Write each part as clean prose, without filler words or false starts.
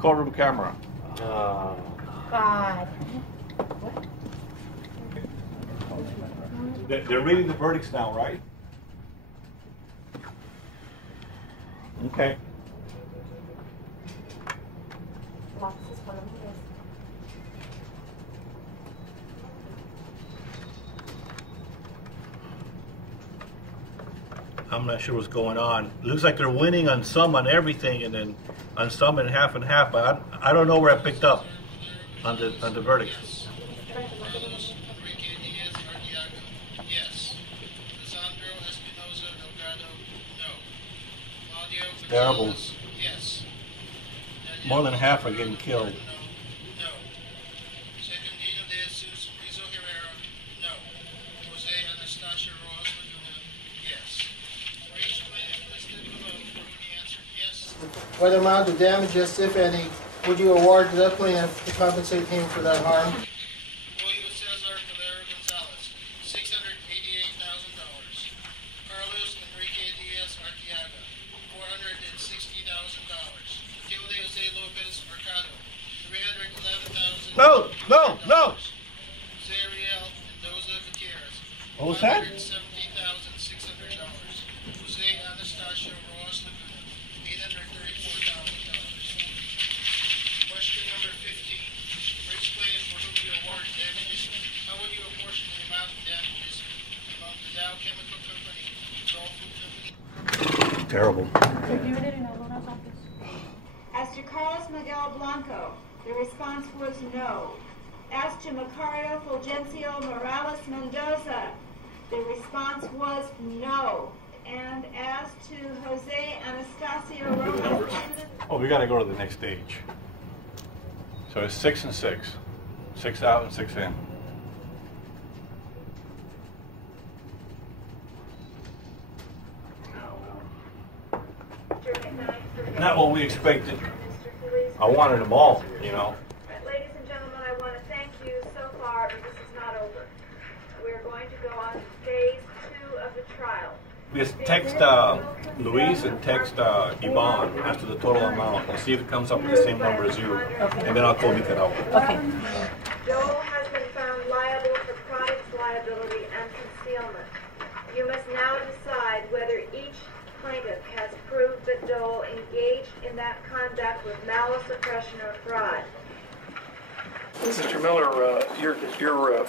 courtroom camera. God. They're reading the verdicts now, right? Okay. I'm not sure what's going on. It looks like they're winning on some on everything, and then on some and half, but I don't know where I picked up on the verdicts. Terrible. Yes. More than half are getting killed. No. Secondino de Jesus Rizzo Herrera. No. Jose Anastasia Ross Laguna. Yes. For each plaintiff listed below, the answer yes. What amount of damages, if any, would you award to the plaintiff to compensate him for that harm? Julio Cesar Calera Gonzalez, $688,000. Carlos Enrique Diaz Arteaga, $460,000. Matilde Jose Lopez Mercado, $311,000. No. Jose Riel Mendoza Gutierrez, What was that? $170,600. Jose Anastasia Roas Laguna, $834,000. Question number 15. For each plaintiff for whom you award damages, how would you apportion the amount of damages among the Dow Chemical Company, Dole Food Company? Terrible. As to Carlos Miguel Blanco, the response was no. As to Macario Fulgencio Morales Mendoza, the response was no. And as to Jose Anastasio Rojas, Oh, we got to go to the next stage. So it's 6 and 6. 6 out and 6 in. Not what we expected. I wanted them all, you know. Ladies and gentlemen, I want to thank you so far, but this is not over. We're going to go on to phase 2 of the trial. Just text Luis and text Yvonne as to the total amount and see if it comes up with the same number as you. And then I'll call you that out. Okay. Dole has been found liable for products liability and concealment. You must now decide whether each plaintiff has proved that Dole engaged in that conduct with malice, oppression, or fraud. Mr. Miller, your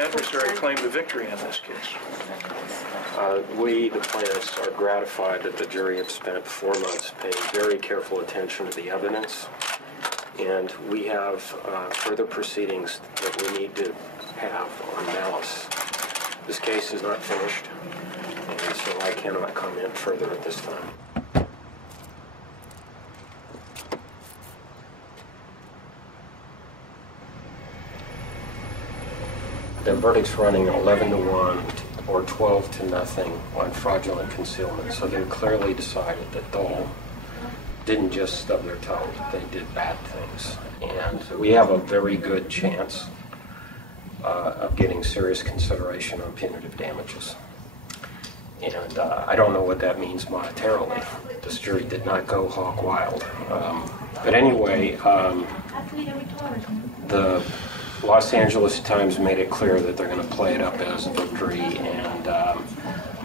adversary claimed a victory in this case. We, the plaintiffs, are gratified that the jury have spent 4 months paying very careful attention to the evidence, and we have further proceedings that we need to have on malice. This case is not finished, and so I cannot comment further at this time. The verdict's running 11-1 or 12-0 on fraudulent concealment, so they've clearly decided that Dole didn't just stub their toe, they did bad things. And we have a very good chance of getting serious consideration on punitive damages. And I don't know what that means monetarily. This jury did not go hog wild. But anyway, the Los Angeles Times made it clear that they're going to play it up as a victory, and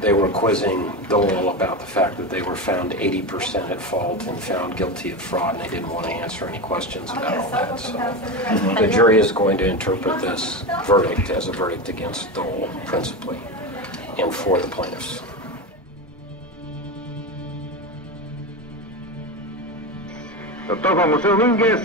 they were quizzing Dole about the fact that they were found 80% at fault and found guilty of fraud, and they didn't want to answer any questions about all that. So the jury is going to interpret this verdict as a verdict against Dole, principally, and for the plaintiffs. Doctor Juan José Domínguez,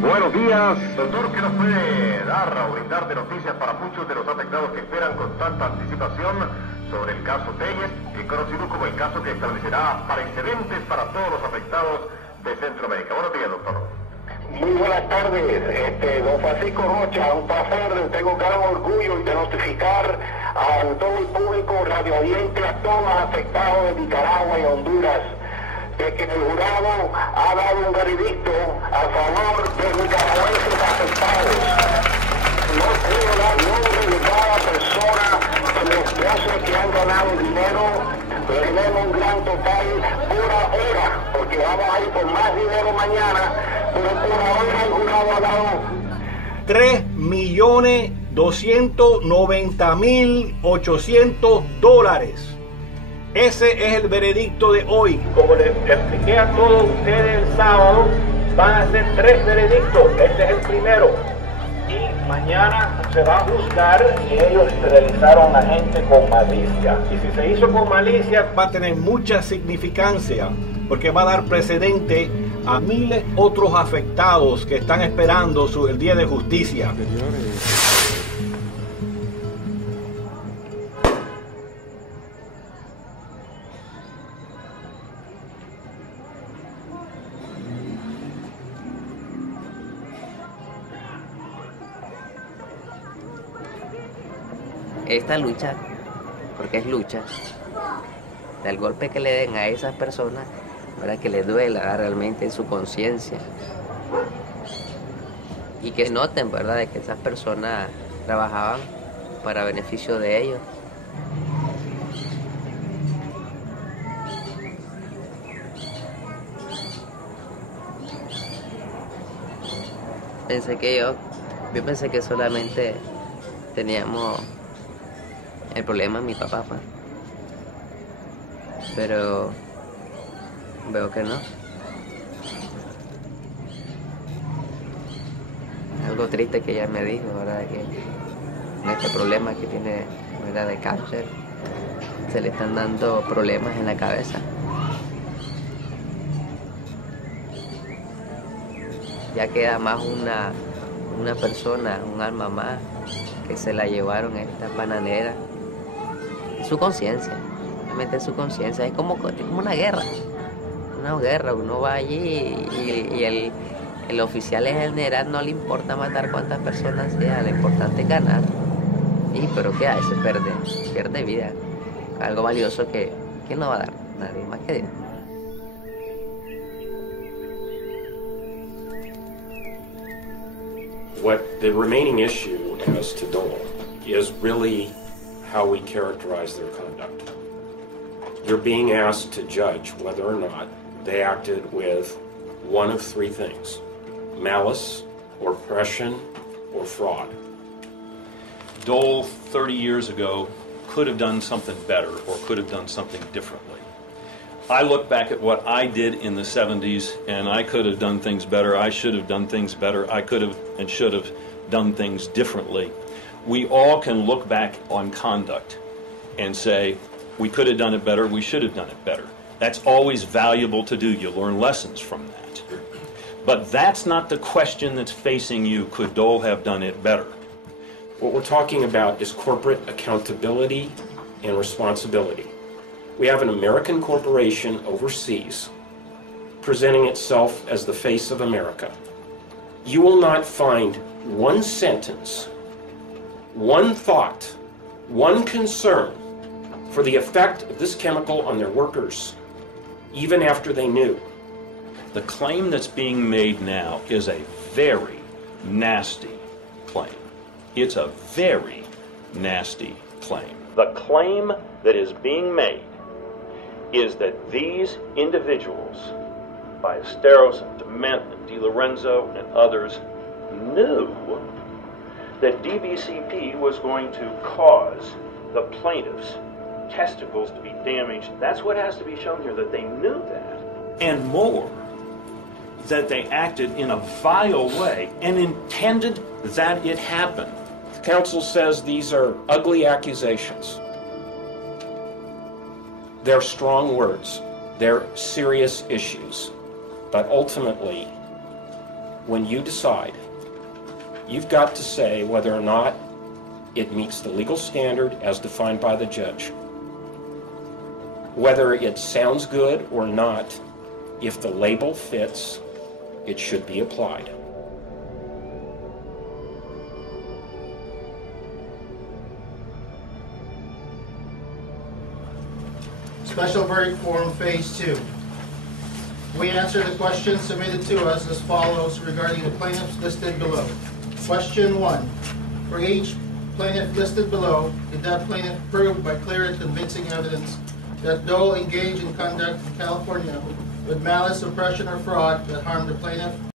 buenos días. Doctor, ¿qué nos puede dar o brindar de noticias para muchos de los afectados que esperan con tanta anticipación sobre el caso Telles, conocido como el caso que establecerá precedentes para todos los afectados de Centroamérica? Buenos días, doctor. Muy buenas tardes, don Francisco Rocha, un placer, tengo gran orgullo de notificar a todo el público, radio oyente, a todos los afectados de Nicaragua y Honduras, de que el jurado ha dado un veredicto a favor de nicaragüenses afectados. No puedo dar nombre de cada persona de los 12 que han ganado dinero, tenemos un gran total por ahora, porque vamos a ir por más dinero mañana, Pero por ahora el jurado ha dado $3.290.800. Ese es el veredicto de hoy. Como les expliqué a todos ustedes el sábado, van a ser 3 veredictos. Este es el primero. Y mañana se va a juzgar si ellos esterilizaron a la gente con malicia. Y si se hizo con malicia, va a tener mucha significancia, porque va a dar precedente a miles otros afectados que están esperando el día de justicia. Esta lucha, porque es lucha, del golpe que le den a esas personas, para que les duela realmente en su conciencia y que noten, ¿verdad?, de que esas personas trabajaban para beneficio de ellos. Yo pensé que solamente teníamos el problema de mi papá, pues. Pero veo que no. Algo triste que ella me dijo, ¿verdad?, que con este problema que tiene, ¿verdad?, de cáncer, se le están dando problemas en la cabeza. Ya queda más una persona, un alma más, que se la llevaron a esta bananera. Su conciencia, realmente su conciencia, es como una guerra. Una guerra, uno va allí y el oficial en general no le importa matar cuántas personas sea, lo importante es ganar. Pero ¿qué hace? Pierde vida. Algo valioso que ¿quién no va a dar? Nadie más que Dios. What the remaining issue as to Dole is really how we characterize their conduct. You're being asked to judge whether or not they acted with one of 3 things: malice, oppression, or fraud. Dole, 30 years ago, could have done something better or could have done something differently. I look back at what I did in the 70s, and I could have done things better. I should have done things better. I could have and should have done things differently. We all can look back on conduct and say, we could have done it better, we should have done it better. That's always valuable to do. You learn lessons from that. But that's not the question that's facing you. Could Dole have done it better? What we're talking about is corporate accountability and responsibility. We have an American corporation overseas presenting itself as the face of America. You will not find one sentence, one thought, one concern for the effect of this chemical on their workers, even after they knew. The claim that's being made now is a very nasty claim. It's a very nasty claim. The claim that is being made is that these individuals, Ballesteros and Dement and Di Lorenzo and others, knew that DBCP was going to cause the plaintiffs' testicles to be damaged. That's what has to be shown here, that they knew that. And more, that they acted in a vile way and intended that it happen. The counsel says these are ugly accusations. They're strong words. They're serious issues. But ultimately, when you decide, you've got to say whether or not it meets the legal standard as defined by the judge. Whether it sounds good or not, if the label fits, it should be applied. Special verdict form phase 2. We answer the questions submitted to us as follows regarding the plaintiffs listed below. Question 1. For each plaintiff listed below, did that plaintiff prove by clear and convincing evidence that Dole engaged in conduct in California with malice, oppression, or fraud that harmed the plaintiff